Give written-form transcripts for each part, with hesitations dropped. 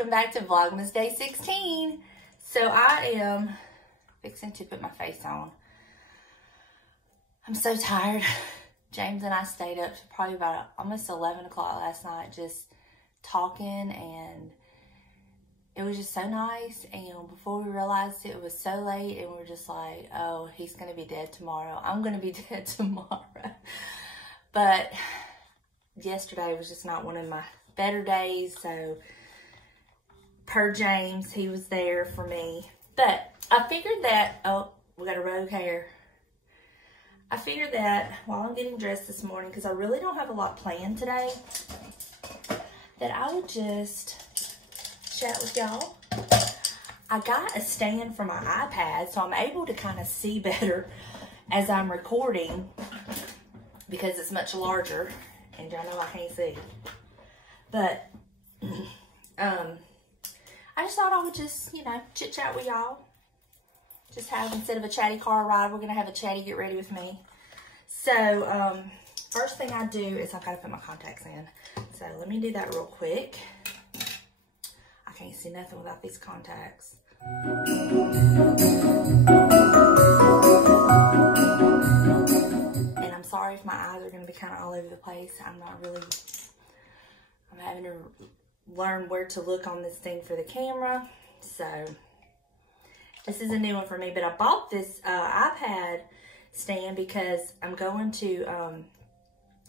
welcome back to Vlogmas Day 16. So I am fixing to put my face on. I'm so tired. James and I stayed up to probably about almost 11 o'clock last night just talking, and it was just so nice. And before we realized it, it was so late, and we were just like, oh, he's going to be dead tomorrow. I'm going to be dead tomorrow. But yesterday was just not one of my better days, so per James, he was there for me. But I figured that, oh, we got a rogue hair. I figured that while I'm getting dressed this morning, because I really don't have a lot planned today, that I would just chat with y'all. I got a stand for my iPad, so I'm able to kind of see better as I'm recording because it's much larger, and y'all know I can't see. But I just thought I would just, you know, chit chat with y'all. Just have, instead of a chatty car ride, we're going to have a chatty get ready with me. So, first thing I do is I've got to put my contacts in. So, let me do that real quick. I can't see nothing without these contacts. And I'm sorry if my eyes are going to be kind of all over the place. I'm having to learn where to look on this thing for the camera. So, this is a new one for me, but I bought this iPad stand because I'm going to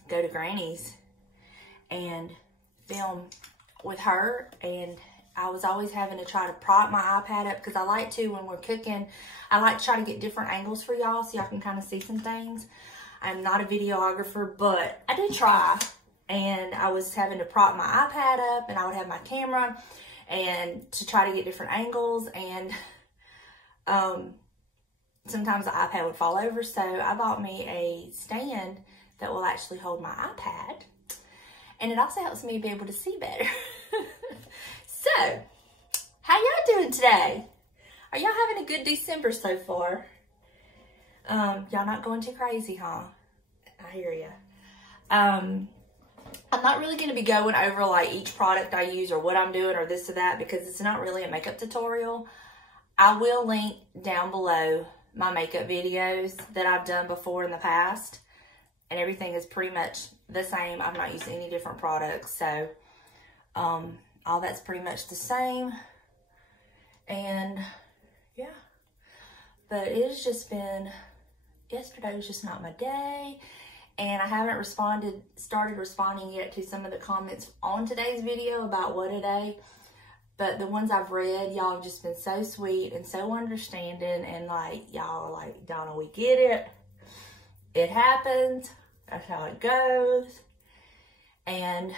go to Granny's and film with her, and I was always having to try to prop my iPad up because I like to, when we're cooking, I like to try to get different angles for y'all so y'all can kind of see some things. I'm not a videographer, but I do try, and I was having to prop my iPad up, and I would have my camera and to try to get different angles, and sometimes the iPad would fall over, so I bought me a stand that will actually hold my iPad, and it also helps me be able to see better. So, how y'all doing today? Are y'all having a good December so far? Y'all not going too crazy, huh? I hear ya. I'm not really going to be going over like each product I use or what I'm doing or this or that, because it's not really a makeup tutorial. I will link down below my makeup videos that I've done before in the past, and everything is pretty much the same. I've not used any different products, so all that's pretty much the same. And yeah, but it has just been, yesterday was just not my day, and I haven't started responding yet to some of the comments on today's video about what a day. But the ones I've read, y'all have just been so sweet and so understanding, and like, y'all are like, Donna, we get it. It happens. That's how it goes. And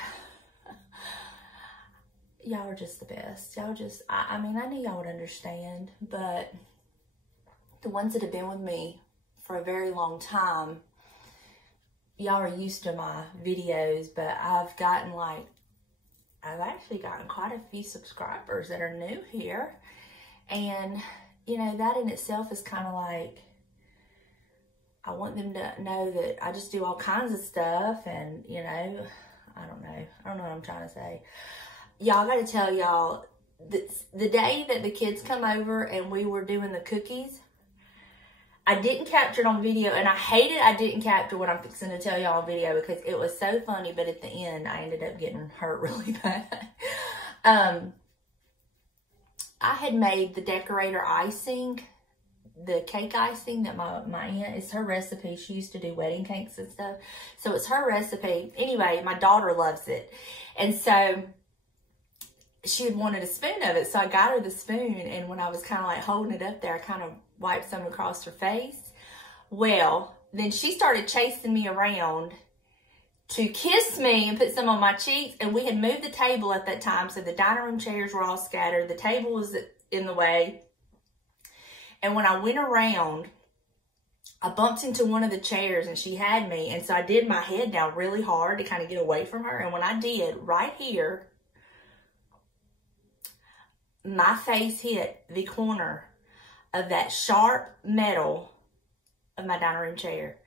y'all are just the best. Y'all just, I mean, I knew y'all would understand, but the ones that have been with me for a very long time, y'all are used to my videos, but I've actually gotten quite a few subscribers that are new here. And, you know, that in itself is kind of like, I want them to know that I just do all kinds of stuff. And, you know, I don't know what I'm trying to say. Y'all got to tell y'all, the day that the kids come over and we were doing the cookies, I didn't capture it on video, and I hated I didn't capture what I'm fixing to tell y'all on video because it was so funny, but at the end, I ended up getting hurt really bad. I had made the decorator icing, the cake icing that my aunt, is her recipe. She used to do wedding cakes and stuff, so it's her recipe. Anyway, my daughter loves it, and so she had wanted a spoon of it, so I got her the spoon, and when I was kind of like holding it up there, I kind of wiped some across her face. Well, then she started chasing me around to kiss me and put some on my cheeks, and we had moved the table at that time, so the dining room chairs were all scattered. The table was in the way, and when I went around, I bumped into one of the chairs, and she had me, and so I did my head down really hard to kind of get away from her, and when I did, right here, my face hit the corner of that sharp metal of my dining room chair.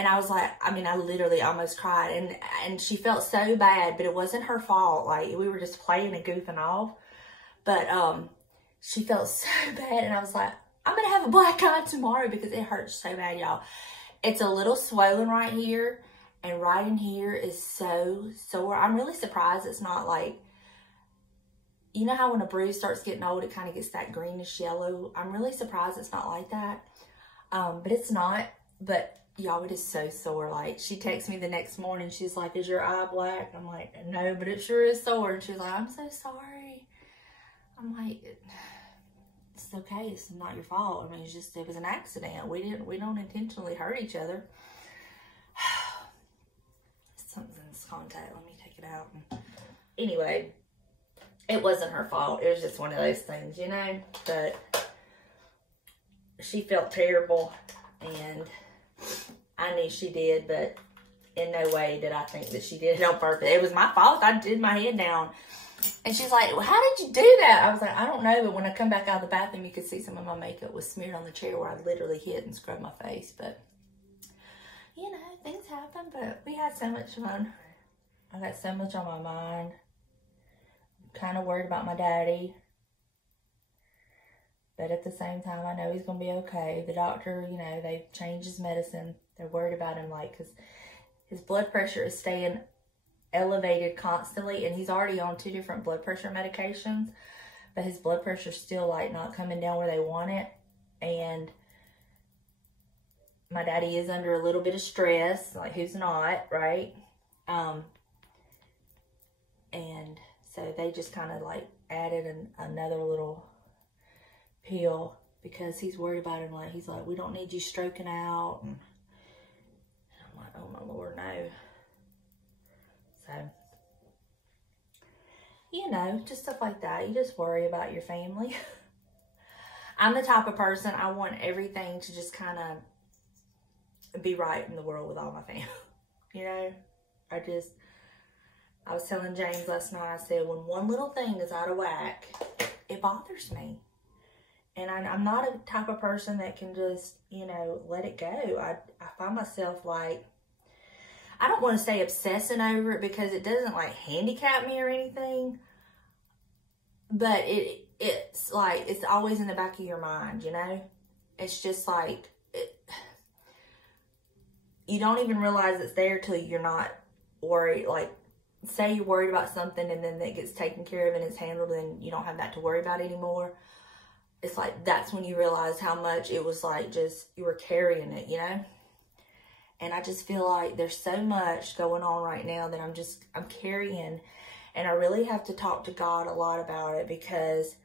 And I was like, I mean, I literally almost cried. And she felt so bad, but it wasn't her fault. Like, we were just playing and goofing off. But she felt so bad. And I was like, I'm going to have a black eye tomorrow because it hurts so bad, y'all. It's a little swollen right here. And right in here is so sore. I'm really surprised it's not like, you know how when a bruise starts getting old, it kind of gets that greenish yellow. I'm really surprised it's not like that. But it's not. But y'all, it is so sore. Like, she texts me the next morning. She's like, is your eye black? I'm like, no, but it sure is sore. And she's like, I'm so sorry. I'm like, it's okay. It's not your fault. I mean, it's just, it was an accident. We don't intentionally hurt each other. Something's in this contact. Let me take it out. Anyway, it wasn't her fault. It was just one of those things, you know. But she felt terrible, and I knew she did, but in no way did I think that she did it on purpose. It was my fault. I did my head down. And she's like, well, how did you do that? I was like, I don't know. But when I come back out of the bathroom, you could see some of my makeup was smeared on the chair where I literally hit and scrubbed my face. But, you know, things happen. But we had so much fun. I got so much on my mind. I'm kind of worried about my daddy. But at the same time, I know he's going to be okay. The doctor, you know, they've changed his medicine. They're worried about him, like, because his blood pressure is staying elevated constantly. And he's already on 2 different blood pressure medications. But his blood pressure's still, like, not coming down where they want it. And my daddy is under a little bit of stress. Like, who's not, right? And so they just kind of, like, added another little pill because he's worried about him. Like, he's like, we don't need you stroking out. And I'm like, oh my Lord, no. So, you know, just stuff like that. You just worry about your family. I'm the type of person, I want everything to just kind of be right in the world with all my family. You know, I was telling James last night, I said, when one little thing is out of whack, it bothers me. And I'm not a type of person that can just, you know, let it go. I find myself like, I don't want to say obsessing over it because it doesn't like handicap me or anything. But it's like, it's always in the back of your mind, you know? It's just like, you don't even realize it's there till you're not worried. Like, say you're worried about something and then it gets taken care of and it's handled and you don't have that to worry about anymore. It's like, that's when you realize how much it was like just, you were carrying it, you know? And I just feel like there's so much going on right now that I'm carrying. And I really have to talk to God a lot about it because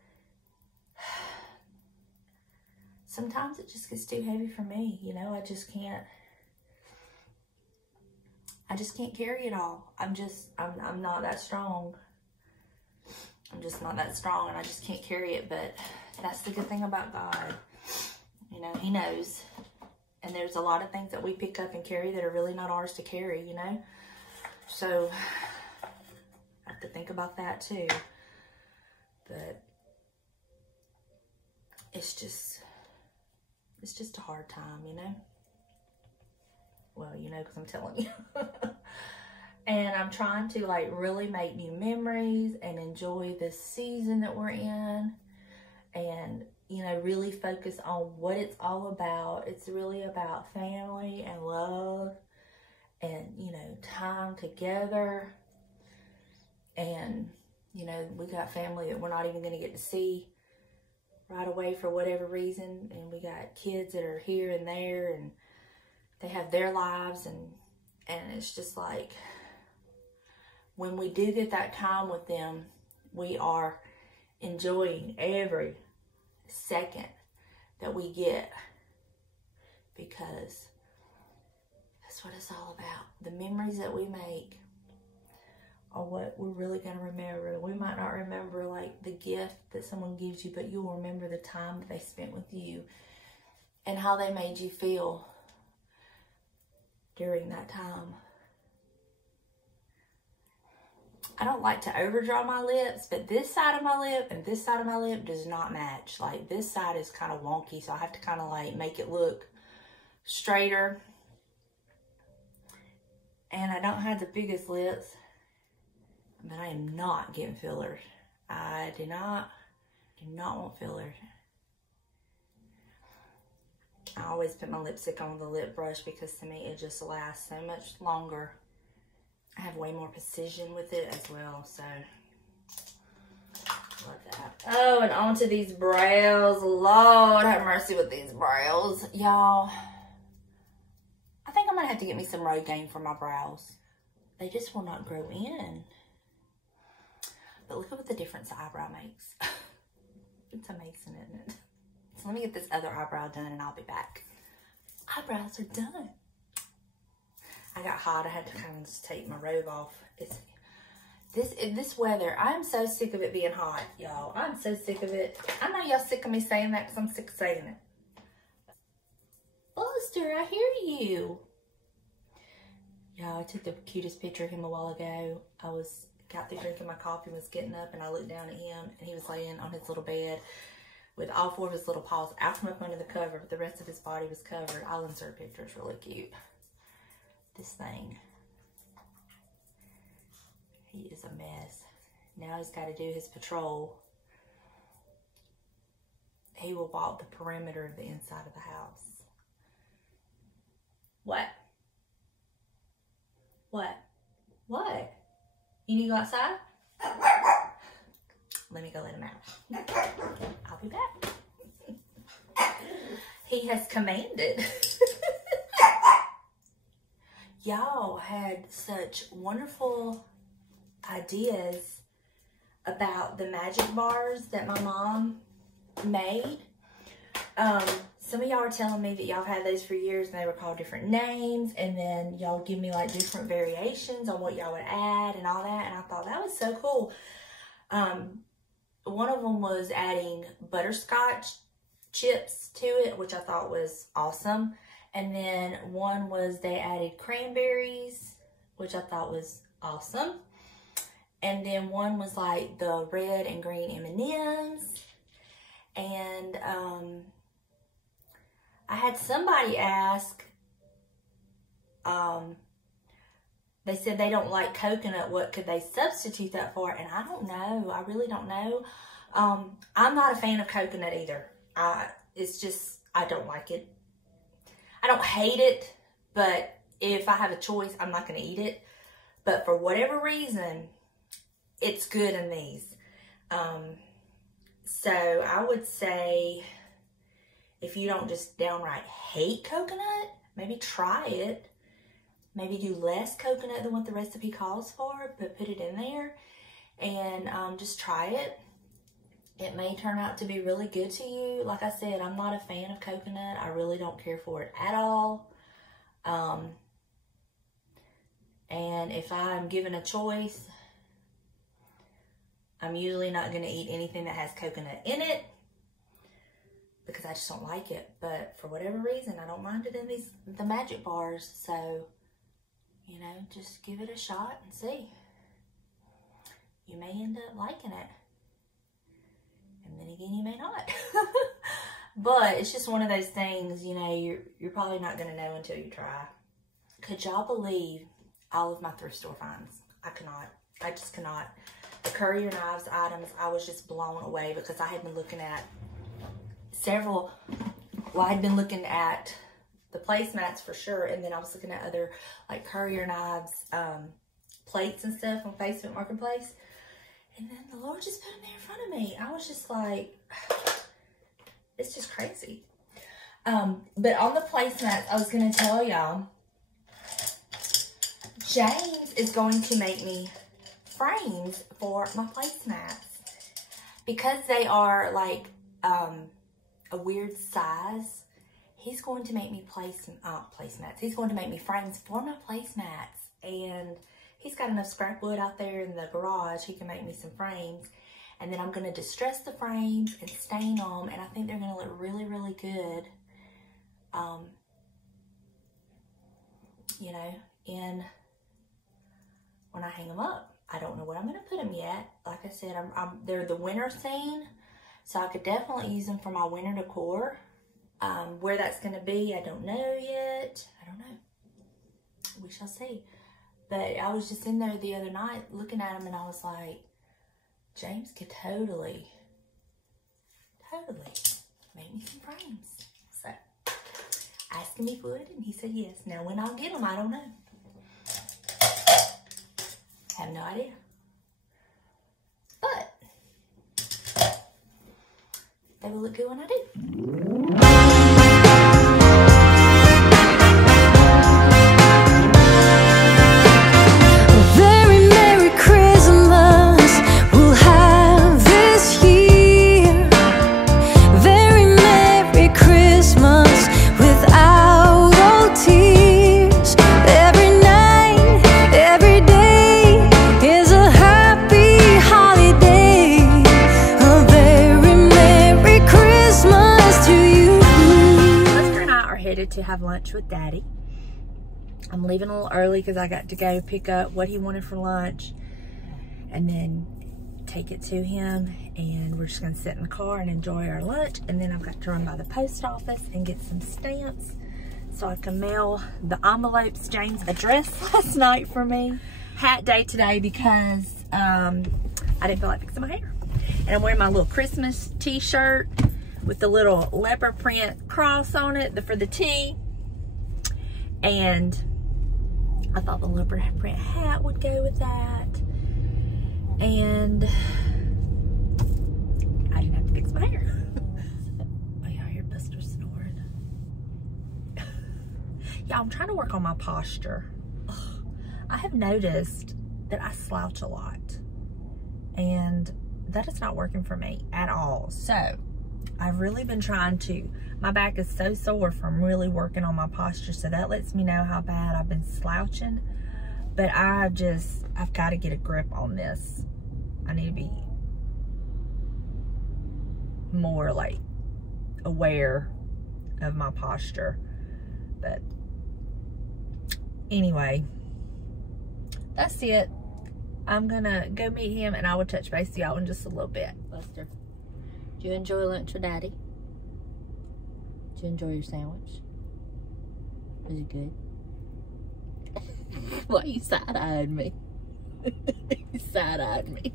sometimes it just gets too heavy for me, you know? I just can't carry it all. I'm not that strong. I'm just not that strong and I just can't carry it. But that's the good thing about God. You know, He knows. And there's a lot of things that we pick up and carry that are really not ours to carry, you know. So I have to think about that too. But it's just a hard time, you know. Well, you know, because I'm telling you. And I'm trying to like really make new memories and enjoy this season that we're in. And, you know, really focus on what it's all about. It's really about family and love and, you know, time together. And, you know, we got family that we're not even going to get to see right away for whatever reason. And we got kids that are here and there and they have their lives. And it's just like, when we do get that time with them, we are enjoying every second that we get because that's what it's all about. The memories that we make are what we're really going to remember. We might not remember like the gift that someone gives you, but you'll remember the time that they spent with you and how they made you feel during that time. I don't like to overdraw my lips, but this side of my lip and this side of my lip does not match. Like, this side is kind of wonky, so I have to kind of like make it look straighter. And I don't have the biggest lips, but I am not getting fillers. I do not want fillers. I always put my lipstick on the lip brush because to me it just lasts so much longer. I have way more precision with it as well, so love that. Oh, and onto these brows. Lord have mercy with these brows. Y'all, I think I'm gonna have to get me some Rogaine for my brows. They just will not grow in. But look at what the difference the eyebrow makes. It's amazing, isn't it? So let me get this other eyebrow done and I'll be back. Eyebrows are done. I got hot. I had to kind of just take my robe off. This weather, I'm so sick of it being hot, y'all. I'm so sick of it. I know y'all sick of me saying that because I'm sick of saying it. Buster, I hear you. Y'all, I took the cutest picture of him a while ago. Got through drinking my coffee, was getting up, and I looked down at him, and he was laying on his little bed with all four of his little paws out from up under the cover, but the rest of his body was covered. I'll insert a picture. It's really cute. This thing. He is a mess. Now he's got to do his patrol. He will walk the perimeter of the inside of the house. What? What? What? You need to go outside? Let me go let him out. I'll be back. He has commanded. Y'all had such wonderful ideas about the magic bars that my mom made. Some of y'all are telling me that y'all have had those for years and they were called different names, and then y'all give me like different variations on what y'all would add and all that, and I thought that was so cool. One of them was adding butterscotch chips to it, which I thought was awesome. And then one was they added cranberries, which I thought was awesome. And then one was like the red and green M&Ms. And I had somebody ask, they said they don't like coconut. What could they substitute that for? And I don't know. I really don't know. I'm not a fan of coconut either. It's just, I don't like it. I don't hate it, but if I have a choice, I'm not going to eat it. But for whatever reason, it's good in these. So I would say if you don't just downright hate coconut, maybe try it. Maybe do less coconut than what the recipe calls for, but put it in there and just try it. It may turn out to be really good to you. Like I said, I'm not a fan of coconut. I really don't care for it at all. And if I'm given a choice, I'm usually not going to eat anything that has coconut in it because I just don't like it. But for whatever reason, I don't mind it in the magic bars. So, you know, just give it a shot and see. You may end up liking it. And then again, you may not. But it's just one of those things, you know, you're probably not going to know until you try. Could y'all believe all of my thrift store finds? I cannot. I just cannot. The courier knives items, I was just blown away because I had been looking at several, well, I had been looking at the placemats for sure, and then I was looking at other like courier knives, plates and stuff on Facebook Marketplace. And then the Lord just put them there in front of me. I was just like, it's just crazy. But on the placemats, I was going to tell y'all, James is going to make me frames for my placemats. Because they are like a weird size, he's going to make me placemats. He's going to make me frames for my placemats. And he's got enough scrap wood out there in the garage. He can make me some frames. And then I'm going to distress the frames and stain them. And I think they're going to look really, really good. You know, when I hang them up. I don't know what I'm going to put them yet. Like I said, they're the winter scene. So I could definitely use them for my winter decor. Where that's going to be, I don't know yet. I don't know. We shall see. But I was just in there the other night looking at them, and I was like, James could totally make me some frames. So I asked him if he would, and he said yes. Now when I'll get them, I don't know. Have no idea. But they will look good when I do. To have lunch with Daddy. I'm leaving a little early because I got to go pick up what he wanted for lunch and then take it to him, and we're just going to sit in the car and enjoy our lunch. And then I've got to run by the post office and get some stamps so I can mail the envelopes James addressed last night for me. Hat day today because I didn't feel like fixing my hair. And I'm wearing my little Christmas t-shirt with the little leopard print cross on it for the T. And I thought the leopard print hat would go with that. And I didn't have to fix my hair. Oh, y'all hear Buster snoring. Yeah, I'm trying to work on my posture. Ugh. I have noticed that I slouch a lot. And that is not working for me at all. So I've really been trying to. My back is so sore from really working on my posture, so that lets me know how bad I've been slouching. But I've got to get a grip on this. I need to be more like aware of my posture. But anyway, that's it. I'm gonna go meet him, and I will touch base with y'all in just a little bit. Buster, did you enjoy lunch with Daddy? Did you enjoy your sandwich? Was it good? Why you side-eyed me? You side-eyed me.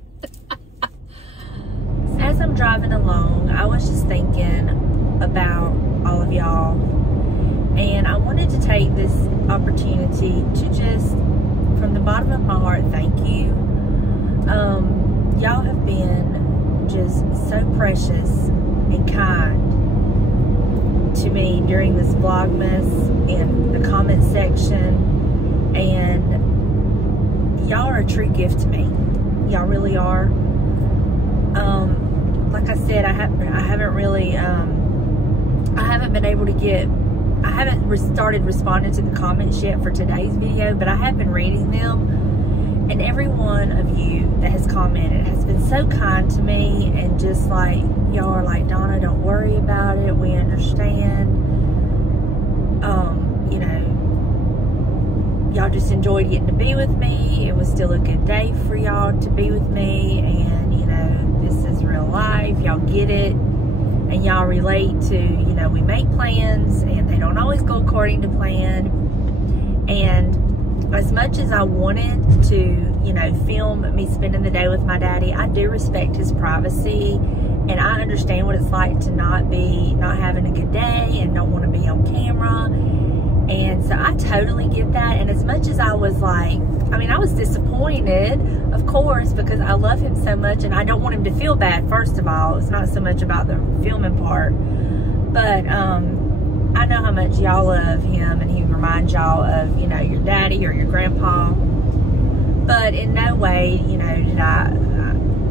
As I'm driving along, I was just thinking about all of y'all, and I wanted to take this opportunity to just, from the bottom of my heart, thank you. Y'all have been just so precious and kind to me during this Vlogmas and the comment section, and y'all are a true gift to me. Y'all really are. Like I said, I haven't really I haven't been able to get, I haven't started responding to the comments yet for today's video, but I have been reading them, and every one of you that has commented has been so kind to me, and just like, y'all are like, Donna, don't worry about it, we understand. You know, y'all just enjoyed getting to be with me. It was still a good day for y'all to be with me, and you know, this is real life. Y'all get it, and y'all relate to, you know, we make plans and they don't always go according to plan. And as much as I wanted to, you know, film me spending the day with my daddy, I do respect his privacy, and I understand what it's like to not having a good day and don't want to be on camera. And so I totally get that. And as much as I was like, I mean, I was disappointed, of course, because I love him so much and I don't want him to feel bad, first of all. It's not so much about the filming part. But I know how much y'all love him, and he reminds y'all of, you know, your daddy or your grandpa. But in no way, you know, did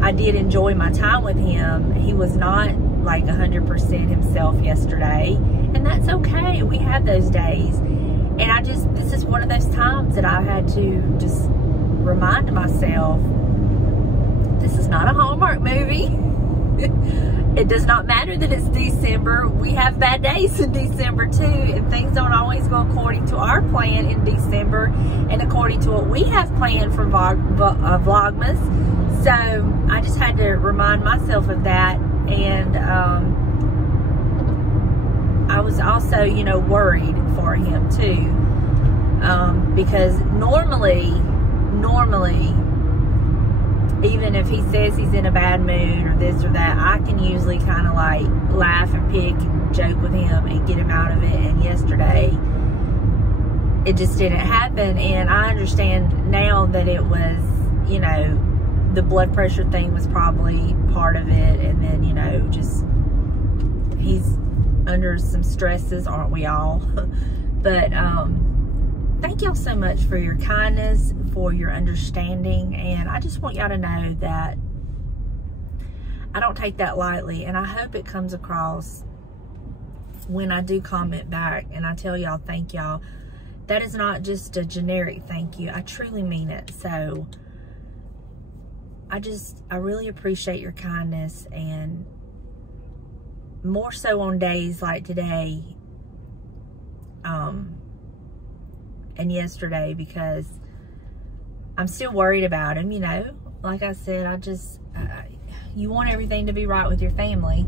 I did enjoy my time with him. He was not like 100% himself yesterday, and that's okay. We have those days. And this is one of those times that I had to just remind myself, this is not a Hallmark movie. It does not matter that it's December. We have bad days in December too, and things don't always go according to our plan in December and according to what we have planned for Vlogmas. So I just had to remind myself of that. And I was also, you know, worried for him too, because normally, even if he says he's in a bad mood or this or that, I can usually kind of like laugh and pick and joke with him and get him out of it. And yesterday, it just didn't happen. And I understand now that it was, you know, the blood pressure thing was probably part of it. And then, you know, just he's under some stresses, aren't we all? But thank y'all so much for your kindness, for your understanding. And I just want y'all to know that I don't take that lightly. And I hope it comes across when I do comment back and I tell y'all thank y'all. That is not just a generic thank you. I truly mean it. So I really appreciate your kindness, and more so on days like today and yesterday, because I'm still worried about him, you know. Like I said, you want everything to be right with your family,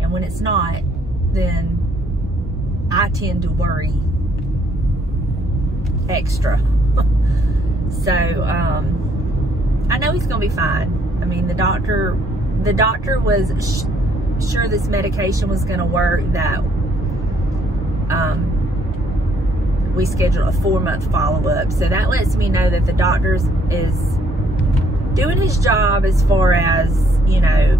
and when it's not, then I tend to worry extra. So I know he's gonna be fine. I mean, the doctor was sure this medication was gonna work, that we scheduled a 4-month follow-up. So that lets me know that the doctor is doing his job as far as, you know,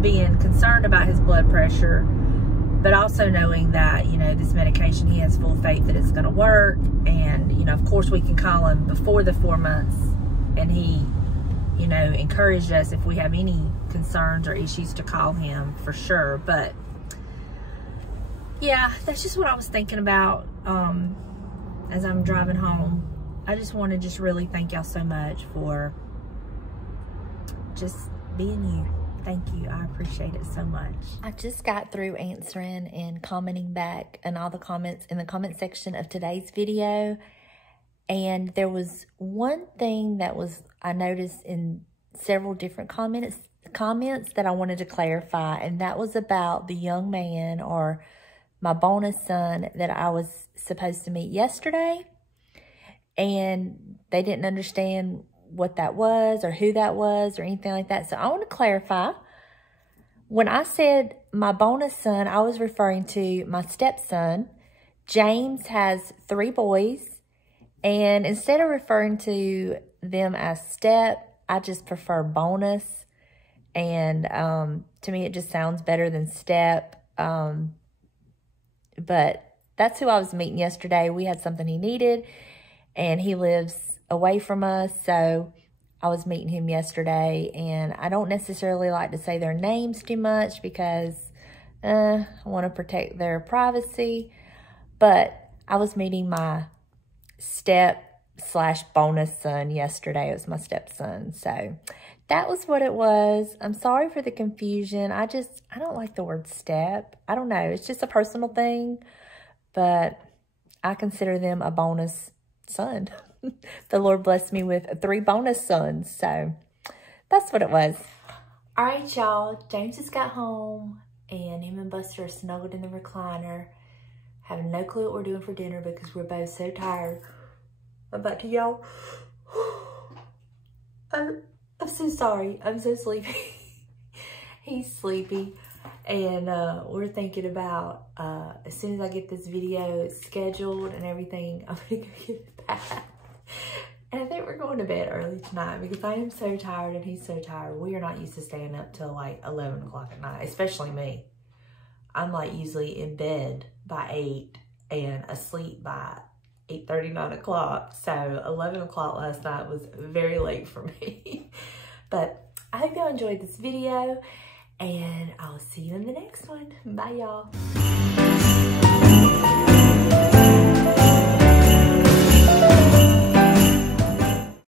being concerned about his blood pressure, but also knowing that, you know, this medication, he has full faith that it's going to work. And, you know, of course we can call him before the 4 months, and he, you know, encouraged us if we have any concerns or issues to call him for sure. But yeah, that's just what I was thinking about as I'm driving home. I just want to just really thank y'all so much for just being you. Thank you. I appreciate it so much. I just got through answering and commenting back on all the comments in the comment section of today's video. And there was one thing that I noticed in several different comments that I wanted to clarify. And that was about the young man, or my bonus son, that I was supposed to meet yesterday. And they didn't understand what that was or who that was or anything like that. So I want to clarify. When I said my bonus son, I was referring to my stepson. James has 3 boys. And instead of referring to them as step, I just prefer bonus. And to me, it just sounds better than step. But that's who I was meeting yesterday. We had something he needed, and he lives away from us. So I was meeting him yesterday, and I don't necessarily like to say their names too much because I want to protect their privacy. But I was meeting my step/bonus son yesterday. It was my stepson. So that was what it was. I'm sorry for the confusion. I don't like the word step. I don't know. It's just a personal thing, but I consider them a bonus son. The Lord blessed me with 3 bonus sons. So that's what it was. All right, y'all. James just got home, and him and Buster are snuggled in the recliner, having no clue what we're doing for dinner because we're both so tired. I'm back to y'all. I'm so sorry. I'm so sleepy. He's sleepy. And we're thinking about, as soon as I get this video scheduled and everything, I'm going to go get it back. And I think we're going to bed early tonight because I am so tired and he's so tired. We are not used to staying up till like 11 o'clock at night, especially me. I'm like usually in bed by 8 and asleep by 8:30, 9 o'clock. So 11 o'clock last night was very late for me. But I hope y'all enjoyed this video, and I'll see you in the next one. Bye, y'all.